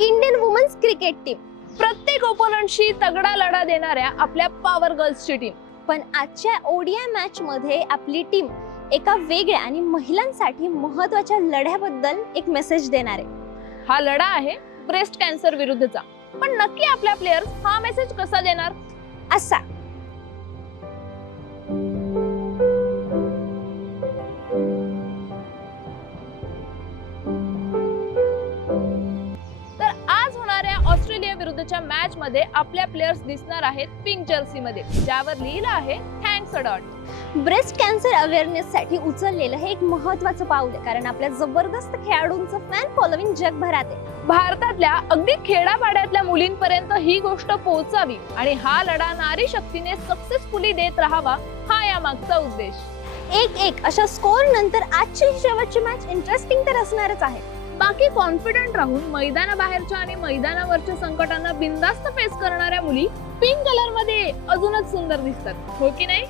Indian women's cricket team. प्रत्येक ओपोनंटशी तगडा लढा देणाऱ्या आपल्या पॉवर गर्ल्सची टीम. पण आजच्या ओडीआय मॅच मध्ये आपली टीम एका वेगळ्या आणि महिलांसाठी महत्त्वाच्या लढ्याबद्दल एक मेसेज देणार आहे. हा लढा आहे ब्रेस्ट कॅन्सर विरुद्धचा. पण नक्की आपल्या प्लेयर्स हा मेसेज कसा देणार? असा तर आज होणाऱ्या ऑस्ट्रेलिया विरुद्धच्या मॅच मध्ये आपल्या प्लेयर्स दिसणार आहेत पिंक जर्सी मध्ये, ज्यावर लिहिलं आहे thanks a dot. Breast cancer awareness साठी उचललेलं हे एक महत्त्वाचं पाऊल आहे, कारण आपल्या जबरदस्त खेळाडूंचं फॅन फॉलोविंग जगभरात आहे. भारतातल्या अगदी खेडापाड्यातल्या मुलींपर्यंत ही गोष्ट पोहोचावी आणि हा लढा नारी शक्तीने सक्सेसफुली देत राहावा, हा या मागचा उद्देश. 1-1 अशा स्कोर नंतर आजची ही शेवटची मॅच इंटरेस्टिंग तर असणारच आहे. बाकी कॉन्फिडंट राहून मैदानाबाहेरच्या आणि मैदानावरच्या संकटांना बिनधास्त फेस करणाऱ्या मुली पिंक कलर मध्ये अजूनच सुंदर दिसतात, हो की नाही?